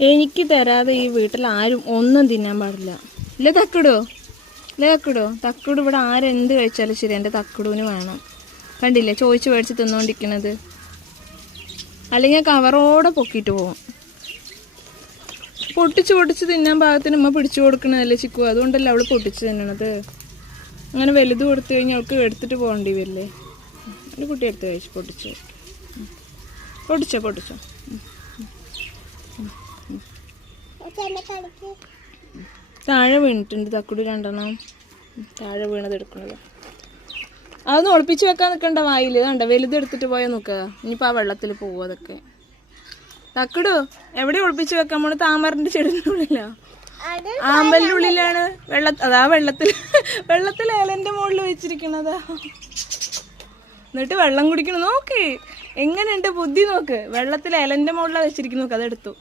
എനിക്ക് തരാതെ ഈ വീട്ടിൽ ആരും ഒന്നും തിന്നാൻ പാടില്ല. ഇല്ലേ തക്കിടോ? ഇല്ലേ തക്കിടോ? തക്കിട് ഇവിടെ ആരെന്ത് കഴിച്ചാലും ശരി എൻ്റെ തക്കിടൂന് വേണം. കണ്ടില്ലേ ചോദിച്ച് മേടിച്ച് തിന്നുകൊണ്ടിരിക്കണത്. അല്ലെങ്കിൽ കവറോടെ പൊക്കിയിട്ട് പോകും. പൊട്ടിച്ച് തിന്നാൻ പാകത്തിന് ഉമ്മ പിടിച്ചു കൊടുക്കണതല്ലേ ചിക്കു, അതുകൊണ്ടല്ലേ അവള് പൊട്ടിച്ച് തിന്നണത്. അങ്ങനെ വലുത് കൊടുത്തു കഴിഞ്ഞാൽ അവൾക്ക് എടുത്തിട്ട് പോകേണ്ടി വരില്ലേ. ഒരു കുട്ടി എടുത്ത് കഴിച്ചു പൊട്ടിച്ചോ. താഴെ വീണിട്ടുണ്ട് തക്കുടി 2 താഴെ വീണത് എടുക്കണത്. അതൊന്ന് ഒളിപ്പിച്ച് വെക്കാൻ നിൽക്കണ്ട വായിൽ. കണ്ട വലുത് എടുത്തിട്ട് പോയാൽ നോക്കുക. ഇനിയിപ്പോൾ ആ വെള്ളത്തിൽ പോവും അതൊക്കെ. തക്കിടു എവിടെ ഒളിപ്പിച്ച് വെക്കാൻ പോണ? താമരന്റെ ചെടിന്റെ ഉള്ളിലോ? ആമ്പലിന്റെ ഉള്ളിലാണ്. അതാ വെള്ളത്തിൽ ഏലന്റെ മുകളിൽ വെച്ചിരിക്കണതാ. എന്നിട്ട് വെള്ളം കുടിക്കണം. നോക്ക് എങ്ങനെയുണ്ട് ബുദ്ധി നോക്ക്. വെള്ളത്തിൽ ഏലന്റെ മുകളിലാണ് വെച്ചിരിക്കുന്നു. അതെടുത്തു.